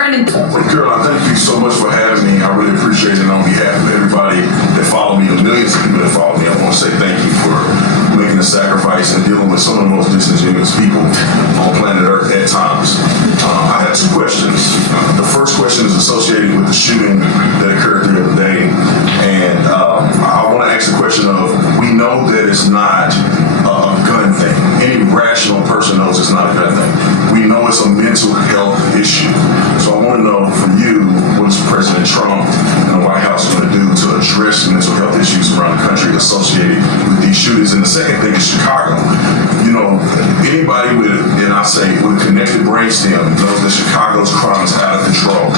Brandon. Caroline, thank you so much for having me. I really appreciate it. And on behalf of everybody that follow me, the millions of people that follow me, I want to say thank you for making the sacrifice and dealing with some of the most disingenuous people on planet Earth at times. I have two questions. The first question is associated with the shooting that occurred the other day. And I want to ask the question of, we know that it's not a gun thing. Any rational person knows it's not a gun thing. We know it's a mental health issue. So I want to know from you, what is President Trump and the White House going to do to address mental health issues around the country associated with these shootings? And the second thing is Chicago. You know, anybody with a connected brainstem knows that Chicago's crime is out of control.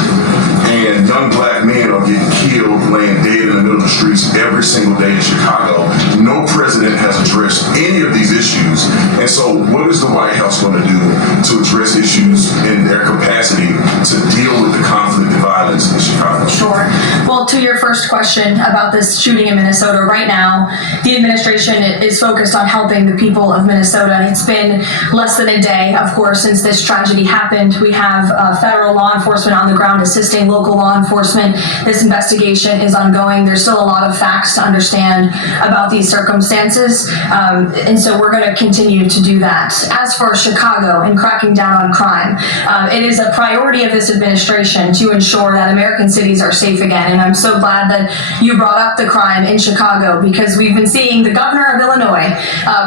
And young black men are getting killed, laying dead in the middle of the streets every single day in Chicago. No president has addressed any of these issues. And so what is the White House going to do to address issues in their capacity to deal with the conflict and violence in Chicago? Sure. Well, to your first question about this shooting in Minnesota, right now, the administration is focused on helping the people of Minnesota. It's been less than a day, of course, since this tragedy happened. We have federal law enforcement on the ground assisting local law enforcement. This investigation is ongoing. There's still a lot of facts to understand about these circumstances, and so we're going to continue to do that. As for Chicago and cracking down on crime, it is a priority of this administration to ensure that American cities are safe again, and I'm so glad that you brought up the crime in Chicago, because we've been seeing the governor of Illinois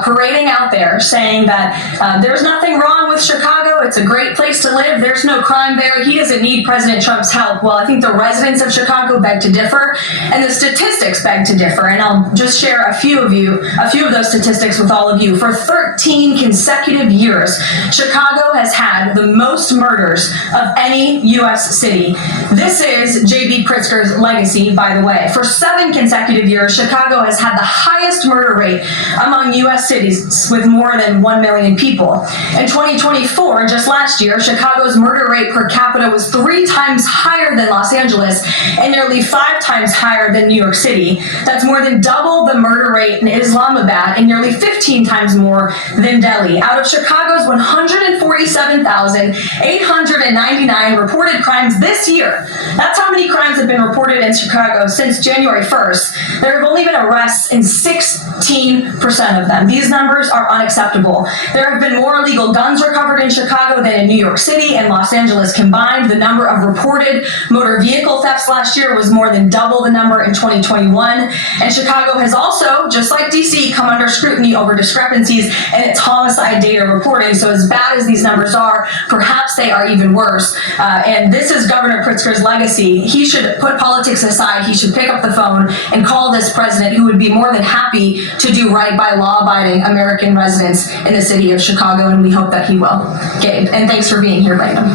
parading out there saying that there's nothing wrong with Chicago, it's a great place to live, there's no crime there, he doesn't need President Trump's help. Well, I think the residents of Chicago beg to differ, and the statistics beg to differ, and I'll just share a few of those statistics with all of you. For 13 consecutive years, Chicago has had the most murders of any U.S. city. This is J.B. Pritzker's legacy, by the way. For 7 consecutive years, Chicago has had the highest murder rate among U.S. cities with more than 1 million people. In 2024, just last year, Chicago's murder rate per capita was 3 times higher than Los Angeles and nearly 5 times higher than New York City. That's more than double the murder rate in Islamabad and nearly 15 times more than Delhi. Out of Chicago's 147,899 reported crimes this year, that's how many crimes have been reported in Chicago since January 1st. There have only been arrests in 16% of them. These numbers are unacceptable. There have been more illegal guns recovered in Chicago than in New York City and Los Angeles combined. The number of reported motor vehicle thefts last year was more than double the number in 2021. And Chicago has also, just like DC, come under scrutiny over discrepancies in its homicide data reporting. So as bad as these numbers are, perhaps they are even worse. And this is Governor Pritzker's legacy. He should put politics aside. He should pick up the phone and call this president, who would be more than happy to do right by law-abiding American residents in the city of Chicago, and we hope that he will. Gabe, and thanks for being here, Brandon.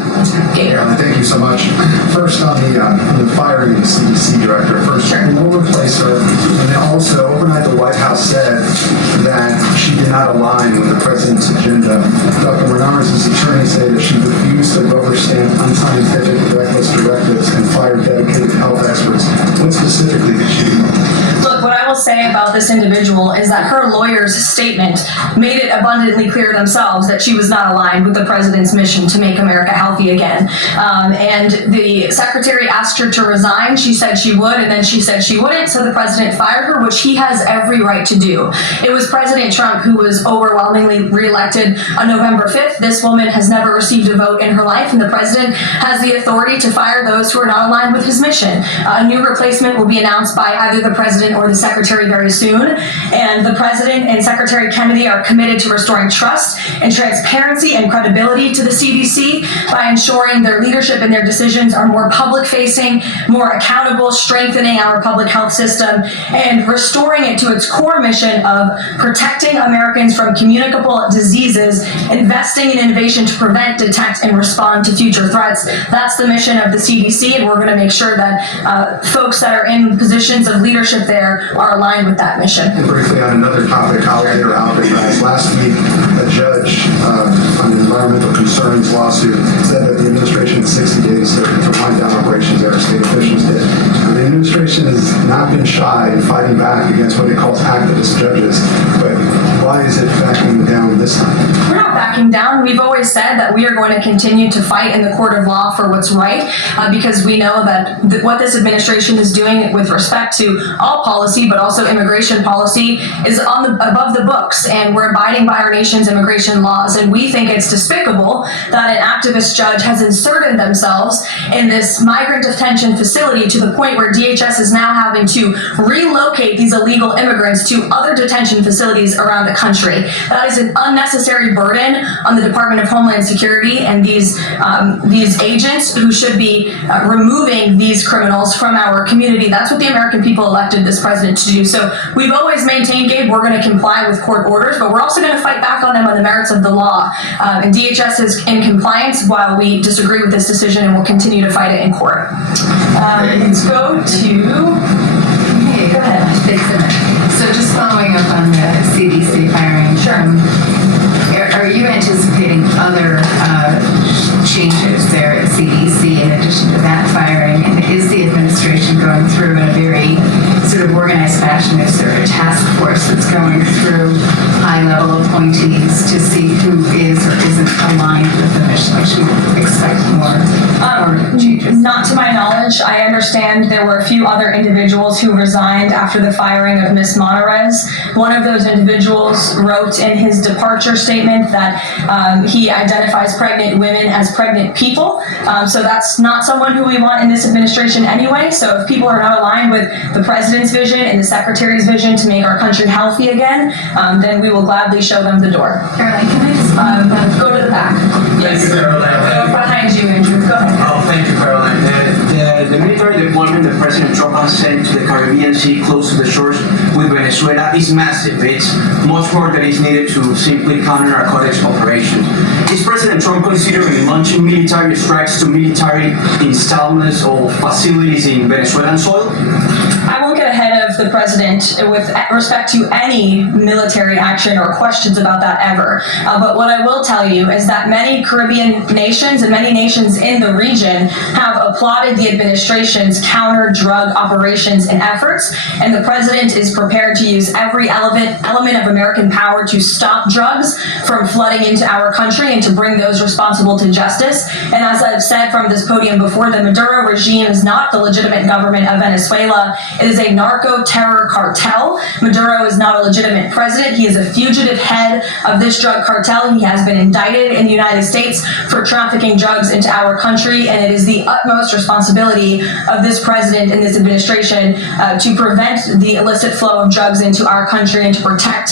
Gabe. Yeah, thank you so much. First, on the firing of the CDC director, we'll replace her. And then also, overnight, the White House said that she did not align with the president's agenda. Dr. Menard's attorney said that she refused to rubber-stamp unscientific, reckless directives and fire dedicated health experts. What specifically did she do? Look, what I will say about this individual is that her lawyer's statement made it abundantly clear themselves that she was not aligned with the president's mission to make America healthy again. And the secretary asked her to resign. She said she would, and then she said she wouldn't, so the president fired her, which he has every right to do. It was President Trump who was overwhelmingly reelected on November 5th. This woman has never received a vote in her life, and the president has the authority to fire those who are not aligned with his mission. A new replacement will be announced by either the president or the secretary very soon, and the president and Secretary Kennedy are committed to restoring trust and transparency and credibility to the CDC by ensuring their leadership and their decisions are more public-facing, more accountable, strengthening our public health system, and restoring it to its core mission of protecting Americans from communicable diseases, investing in innovation to prevent, detect, and respond to future threats. That's the mission of the CDC, and we're going to make sure that folks that are in positions of leadership there are aligned with that mission. And briefly on another topic, alligator outbreak. Last week, a judge on an environmental concerns lawsuit said that the administration had 60 days to wind down operations there, state officials did. The administration has not been shy in fighting back against what it calls activist judges, but why is it backing down this time? We're not backing down. We've always said that we are going to continue to fight in the court of law for what's right, because we know that what this administration is doing with respect to all policy, but also immigration policy, is above the books, and we're abiding by our nation's immigration laws. And we think it's despicable that an activist judge has inserted themselves in this migrant detention facility to the point where DHS is now having to relocate these illegal immigrants to other detention facilities around the country. That is an unnecessary burden on the Department of Homeland Security and these agents who should be removing these criminals from our community. That's what the American people elected this president to do. So we've always maintained, Gabe, we're going to comply with court orders, but we're also going to fight back on them on the merits of the law. And DHS is in compliance while we disagree with this decision, and we'll continue to fight it in court. Let's go to... Hey, go ahead. Thanks so much. So just following up on the CDC firing. Sure. Are you anticipating other changes there at CDC in addition to that firing? And is the administration going through in a very sort of organized fashion? Is there a task force that's going through high-level appointees to see who is or isn't aligned with the mission? Like, should we expect more changes? Not to my knowledge. I understand there were a few other individuals who resigned after the firing of Ms. Monterez. One of those individuals wrote in his departure statement that he identifies pregnant women as pregnant people. So that's not someone who we want in this administration anyway. So if people are not aligned with the president's vision and the secretary's vision to make our country healthy again, then we will gladly show them the door. Karoline, can I just go to the back? Thank you, Karoline. Go behind you, Andrew. Go ahead. Oh, thank you, Karoline. The military deployment that President Trump has sent to the Caribbean Sea close to the shores with Venezuela is massive. It's much more than is needed to simply counter narcotics operations. Is President Trump considering launching military strikes to military installments or facilities in Venezuelan soil? I won't get ahead of the president with respect to any military action or questions about that ever. But what I will tell you is that many Caribbean nations and many nations in the region have applauded the administration's counter-drug operations and efforts, and the president is prepared to use every element of American power to stop drugs from flooding into our country and to bring those responsible to justice. And as I've said from this podium before, the Maduro regime is not the legitimate government of Venezuela. It is a narco-terror cartel. Maduro is not a legitimate president. He is a fugitive head of this drug cartel. He has been indicted in the United States for trafficking drugs into our country, and it is the utmost responsibility of this president and this administration to prevent the illicit flow of drugs into our country and to protect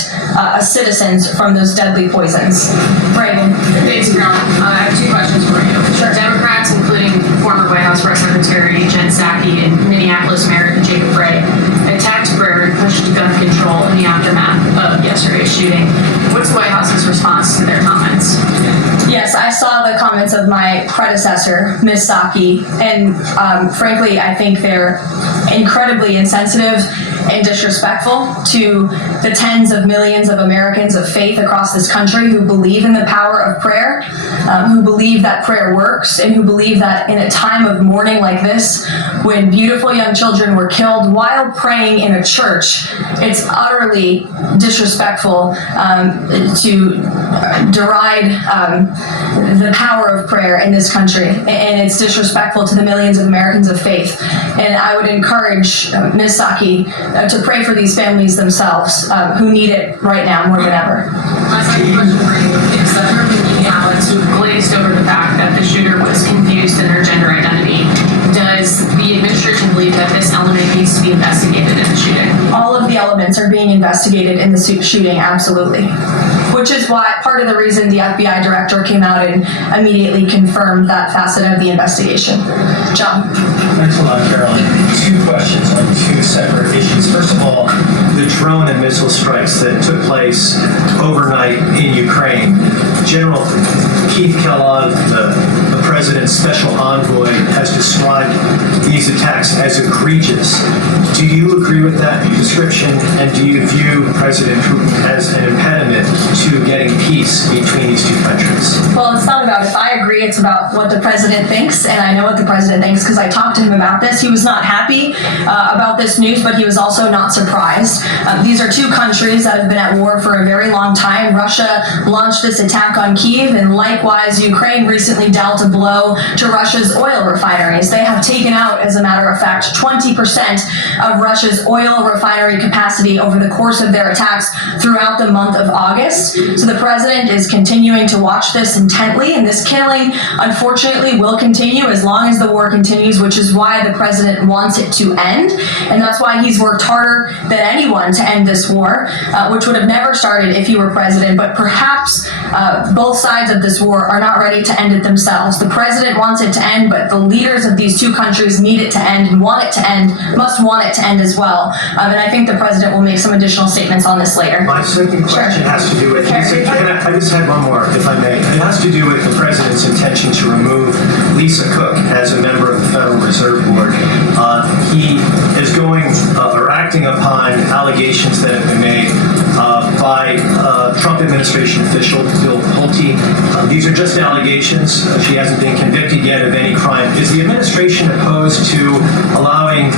citizens from those deadly poisons. Reagan. Thanks, Caroline. I have two questions for you. Sure. Democrats, including former White House Press Secretary Jen Psaki and Minneapolis Mayor Jacob Frey, attacked Prayer and pushed gun control in the aftermath of yesterday's shooting. What's the White House's response to their comments? Yes, I saw the comments of my predecessor, Ms. Psaki, and frankly, I think they're incredibly insensitive and disrespectful to the tens of millions of Americans of faith across this country who believe in the power of prayer, who believe that prayer works, and who believe that in a time of mourning like this, when beautiful young children were killed while praying in a church, it's utterly disrespectful to deride the power of prayer in this country, and it's disrespectful to the millions of Americans of faith. And I would encourage Ms. Psaki to pray for these families themselves who need it right now more than ever. My second question for you is that there have been media outlets who glazed over the fact that the shooter was confused in their gender identity. Does the administration believe that this element needs to be investigated in the shooting? All of the elements are being investigated in the shooting, absolutely. Which is why part of the reason the FBI director came out and immediately confirmed that facet of the investigation. John. Thanks a lot, Caroline. Two questions on two separate issues. First of all, the drone and missile strikes that took place overnight in Ukraine. General Keith Kellogg, the president's special envoy, has described these attacks as egregious. Do you agree with that description, and do you view President Putin as an impediment to getting peace between these two countries? Well, it's not about if I agree, it's about what the president thinks, and I know what the president thinks because I talked to him about this. He was not happy about this news, but he was also not surprised. These are two countries that have been at war for a very long time. Russia launched this attack on Kyiv, and likewise, Ukraine recently dealt a blow to Russia's oil refineries. They have taken out, as a matter of fact, 20% of Russia's oil refinery capacity over the course of their attacks throughout the month of August. So the president is continuing to watch this intently, and this killing, unfortunately, will continue as long as the war continues, which is why the president wants it to end. And that's why he's worked harder than anyone to end this war, which would have never started if he were president. But perhaps both sides of this war are not ready to end it themselves. The president wants it to end, but the leaders of these two countries need it to end and want it to end, must want it to end as well. And I think the president will make some additional statements on this later. My second question has to do with, I just had one more, if I may. It has to do with the president's intention to remove Lisa Cook as a member of the Federal Reserve Board. He is going or acting upon allegations that have been made by Trump administration official Bill Pulte. These are just allegations. She hasn't been convicted yet of any crime. Is the administration opposed to allowing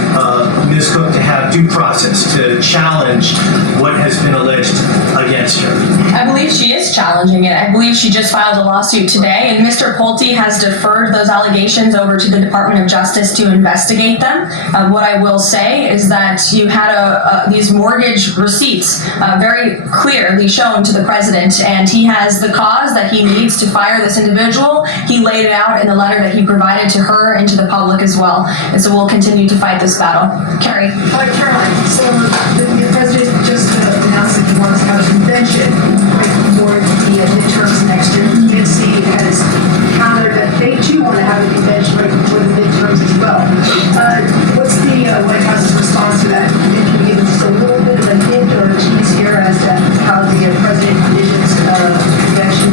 Ms. Cook to have due process to challenge what has been alleged against her? I believe she is challenging it. I believe she just filed a lawsuit today, and Mr. Pulte has deferred those allegations over to the Department of Justice to investigate them. What I will say is that you had these mortgage receipts very clearly shown to the president, and he has the cause that he needs to fire this individual. He laid it out in the letter that he provided to her and to the public as well. And so we'll continue to fight this battle. Carrie. Caroline, so the president just announced that he wants to have a convention right before the midterms next year. The DNC has countered that they too want to have a convention right before the midterms as well. What's the White House's response to that? And can you give us a little bit of a hint or a tease here as to how the president envisions convention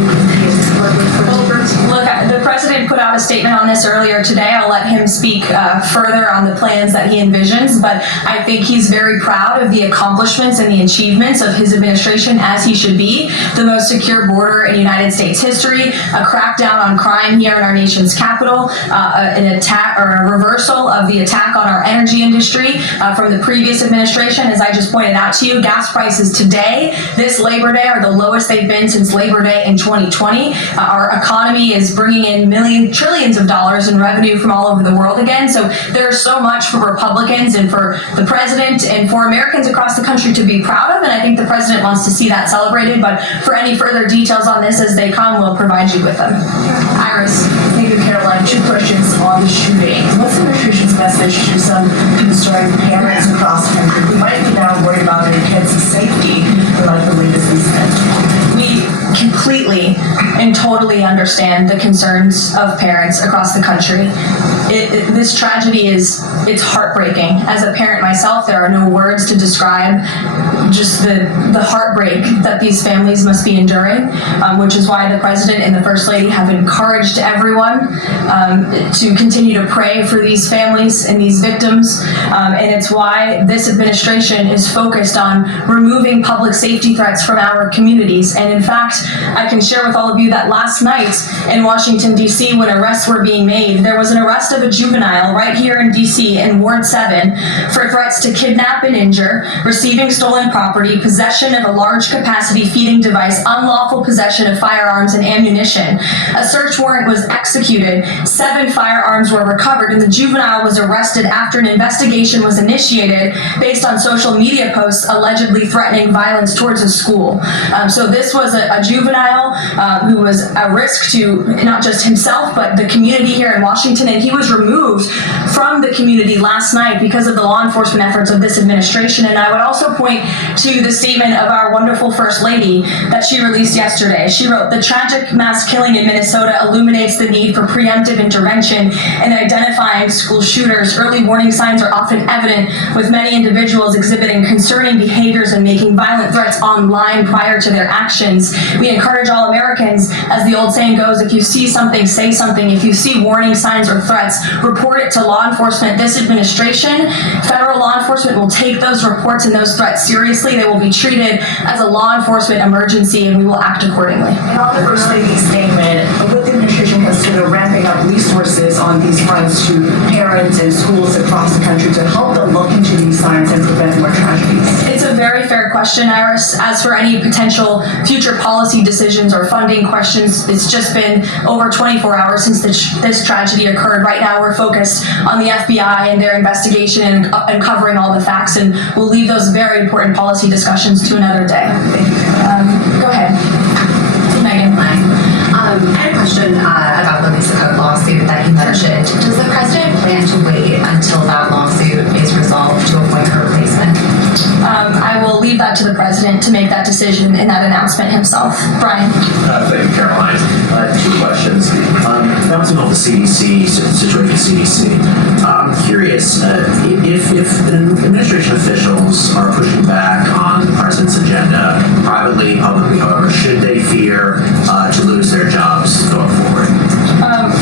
Look, the president put out a statement on this earlier today. I'll let him speak further on the plans that he envisions, but I think he's very proud of the accomplishments and the achievements of his administration, as he should be. The most secure border in United States history, a crackdown on crime here in our nation's capital, an attack or a reversal of the attack on our energy industry from the previous administration. As I just pointed out to you, gas prices today, this Labor Day, are the lowest they've been since Labor Day in 2020. Our economy is bringing in trillions of dollars in revenue from all over the world again. So there's so much for Republicans and for the president and for Americans across the country to be proud of. And I think the president wants to see that celebrated. But for any further details on this as they come, we'll provide you with them. Iris. Thank you, Caroline. Two questions on the shooting. What's the administration's message to some concerned parents across the country who might be now worried about their kids' safety for like the latest incident? We completely and totally understand the concerns of parents across the country. This tragedy it's heartbreaking. As a parent myself, there are no words to describe just the heartbreak that these families must be enduring, which is why the president and the first lady have encouraged everyone to continue to pray for these families and these victims. And it's why this administration is focused on removing public safety threats from our communities. And in fact, I can share with all of you that last night in Washington, D.C., when arrests were being made, there was an arrest of a juvenile right here in D.C. in Ward 7 for threats to kidnap and injure, receiving stolen property, possession of a large capacity feeding device, unlawful possession of firearms and ammunition. A search warrant was executed, 7 firearms were recovered, and the juvenile was arrested after an investigation was initiated based on social media posts allegedly threatening violence towards a school. So this was a juvenile who was a risk to not just himself, but the community here in Washington, and he was removed from the community last night because of the law enforcement efforts of this administration. And I would also point to the statement of our wonderful First Lady that she released yesterday. She wrote, "The tragic mass killing in Minnesota illuminates the need for preemptive intervention in identifying school shooters. Early warning signs are often evident, with many individuals exhibiting concerning behaviors and making violent threats online prior to their actions. We encourage all Americans, as the old saying goes, if you see something, say something. If you see warning signs or threats, report it to law enforcement. This administration, federal law enforcement, will take those reports and those threats seriously. They will be treated as a law enforcement emergency, and we will act accordingly." And on the First Lady's statement, would the administration consider ramping up resources on these fronts to parents and schools across the country to help them look into these signs and prevent more tragedies? It's a very fair question. question, Iris. As for any potential future policy decisions or funding questions, it's just been over 24 hours since this tragedy occurred. Right now, we're focused on the FBI and their investigation and uncovering all the facts, and we'll leave those very important policy discussions to another day. Go ahead. Megan. I had a question about the Lisa Cook lawsuit that you mentioned. Does the president plan to wait until that lawsuit is resolved to appoint her replacement? I will leave that to the president to make that decision in that announcement himself. Brian. Thank you, Caroline. Two questions. Bouncing off the CDC situation, CDC. I'm curious if administration officials are pushing back on the president's agenda, privately, publicly, however, should they fear to lose their jobs going forward?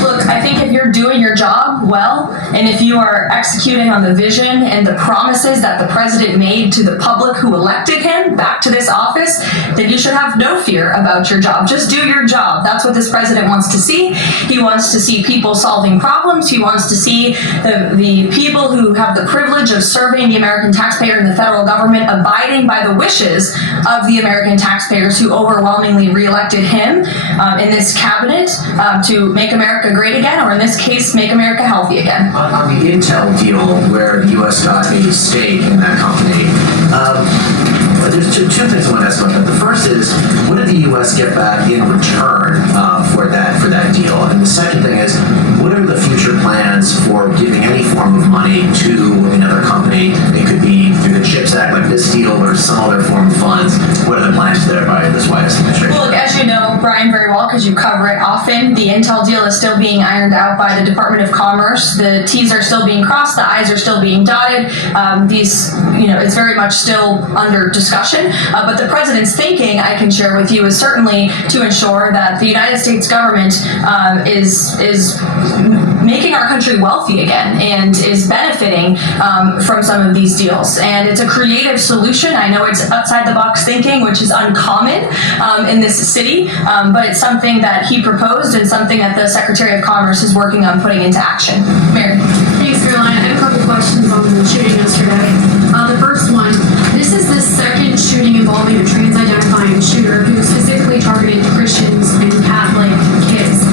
Look, I think if you're doing your job well, and if you are executing on the vision and the promises that the president made to the public who elected him back to this office, then you should have no fear about your job. Just do your job. That's what this president wants to see. He wants to see people solving problems. He wants to see the people who have the privilege of serving the American taxpayer and the federal government abiding by the wishes of the American taxpayers who overwhelmingly reelected him in this cabinet to make America great again, or in this case, make America healthy again. On the Intel deal, where the U.S. got a stake in that company, there's two things I want to ask about that. The first is, what did the U.S. get back in return for that deal? And the second thing is, what are the future plans for giving any form of money to another company? It could be through the CHIPS Act, like this deal, or some other form of funds. What are the plans there by this White House administration? Well, look, as you know, Brian, very well, because you cover it often, the Intel deal is still being ironed out by the Department of Commerce. The T's are still being crossed, the I's are still being dotted. It's very much still under discussion. But the president's thinking, I can share with you, is certainly to ensure that the United States government is making our country wealthy again and is benefiting from some of these deals. And it's a creative solution. I know it's outside the box thinking, which is uncommon in this city, but it's something that he proposed and something that the Secretary of Commerce is working on putting into action. Mary. Thanks, Caroline. I have a couple questions on the shooting yesterday. The first one, this is the second shooting involving a trans-identifying shooter who specifically targeted Christians and Catholic kids.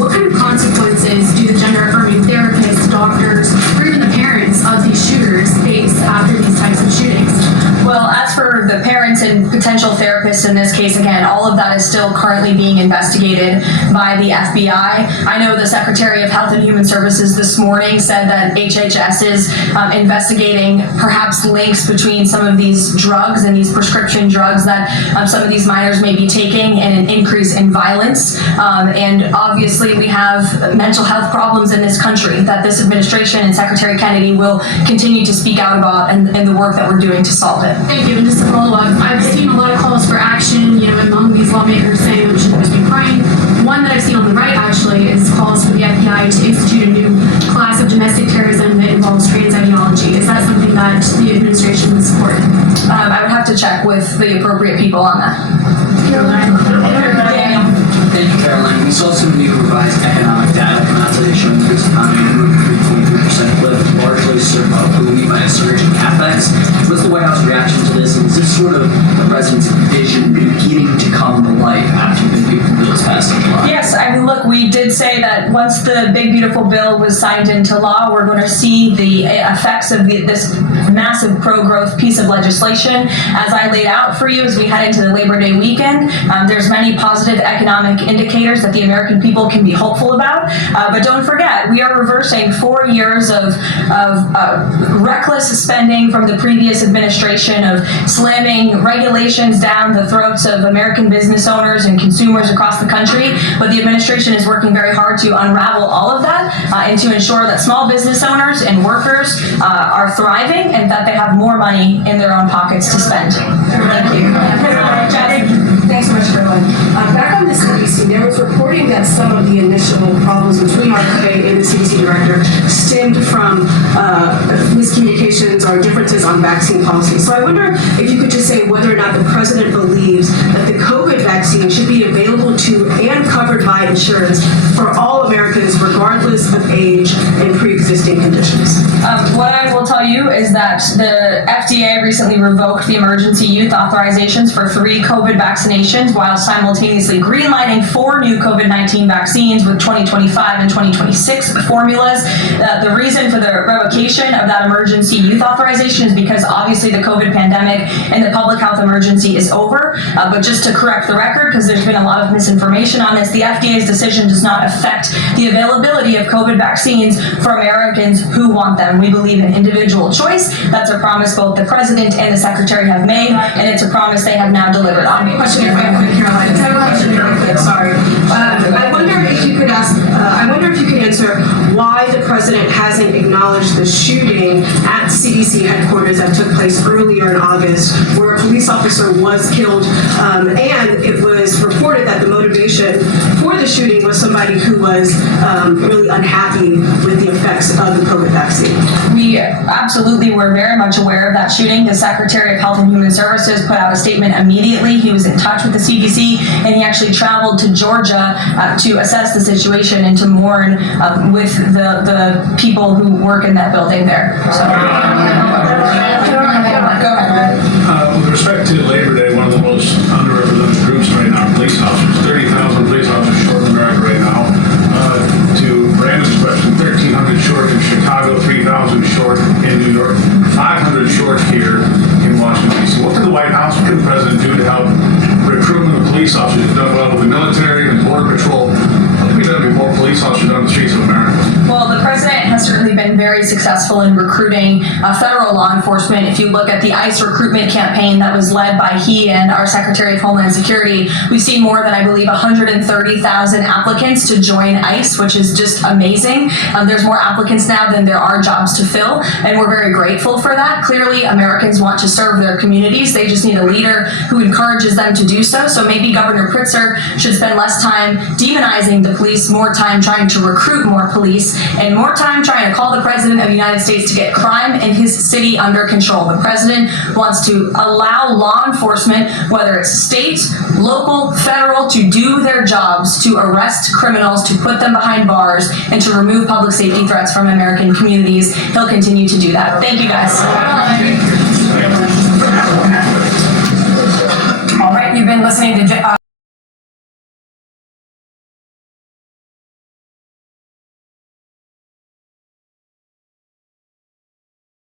What kind of consequences do the gender-affirming therapists, doctors, or even the parents of these shooters face after these types of shootings? Well, as for the parents and potential therapists in this case, again, all of that is still currently being investigated by the FBI. I know the Secretary of Health and Human Services this morning said that HHS is investigating perhaps links between some of these drugs and these prescription drugs that some of these minors may be taking and an increase in violence. And obviously we have mental health problems in this country that this administration and Secretary Kennedy will continue to speak out about and the work that we're doing to solve it. Thank you. And just to follow up, I've seen a lot of calls for action, among these lawmakers saying that we should always be crying. One that I've seen on the right, actually, is calls for the FBI to institute a new class of domestic terrorism that involves trans ideology. Is that something that the administration would support? I would have to check with the appropriate people on that. Thank you, Caroline. We saw some new revised economic data come out today showing the economy moved 3.3% lift, largely buoyed by a surge in capex. What's the White House reaction to this? And is this sort of the president's vision beginning to come to life after the big beautiful bill is passed into law? Yes, look, we did say that once the big beautiful bill was signed into law, we're going to see the effects of this massive pro-growth piece of legislation. As I laid out for you as we head into the Labor Day weekend, there's many positive economic indicators that the American people can be hopeful about. But don't forget, we are reversing 4 years of reckless spending from the previous administration, of slamming regulations down the throats of American business owners and consumers across the country. But the administration is working very hard to unravel all of that and to ensure that small business owners and workers are thriving and that they have more money in their own pockets to spend. Thank you. Thanks so much, Caroline. Back on the CDC, there was reporting that some of the initial problems between RFK and the CDC director stemmed from miscommunications or differences on vaccine policy. So I wonder if you could just say whether or not the president believes that the COVID vaccine should be available to and covered by insurance for all Americans, regardless of age and pre-existing conditions. What I will tell tell you is that the FDA recently revoked the emergency use authorizations for 3 COVID vaccinations while simultaneously greenlighting 4 new COVID-19 vaccines with 2025 and 2026 formulas. The reason for the revocation of that emergency use authorization is because obviously the COVID pandemic and the public health emergency is over. But just to correct the record, because there's been a lot of misinformation on this, the FDA's decision does not affect the availability of COVID vaccines for Americans who want them. We believe in individual choice. That's a promise both the President and the Secretary have made, and it's a promise they have now delivered on. Question if I could, Caroline. I have a question if I could, sorry. I wonder if you could answer why the president hasn't acknowledged the shooting at CDC headquarters that took place earlier in August, where a police officer was killed, and it was reported that the motivation for the shooting was somebody who was really unhappy with the effects of the COVID vaccine. We absolutely were very much aware of that shooting. The Secretary of Health and Human Services put out a statement immediately. He was in touch with the CDC, and he actually traveled to Georgia to assess the situation and to mourn with the people who work in that building there. So. Go ahead. With respect to Labor Day, one of the most underrepresented groups right now are police officers. 30,000 police officers short in America right now. To Brandon's question, 1,300 short in Chicago, 3,000 short in New York, 500 short here in Washington, D.C. What can the White House, what can the President do to help recruitment of police officers? You've done well with the military and Border Patrol. What can we do to be more police officers on the streets of America? Well, the President has certainly been very successful in recruiting federal law enforcement. If you look at the ICE recruitment campaign that was led by he and our Secretary of Homeland Security, we've seen more than, I believe, 130,000 applicants to join ICE, which is just amazing. There's more applicants now than there are jobs to fill, and we're very grateful for that. Clearly, Americans want to serve their communities. They just need a leader who encourages them to do so. So maybe Governor Pritzker should spend less time demonizing the police, more time trying to recruit more police, and more time trying to call the President of the United States to get crime in his city under control. The President wants to allow law enforcement, whether it's state, local, federal, to do their jobs, to arrest criminals, to put them behind bars, and to remove public safety threats from American communities. He'll continue to do that. Thank you, guys. All right, you've been listening to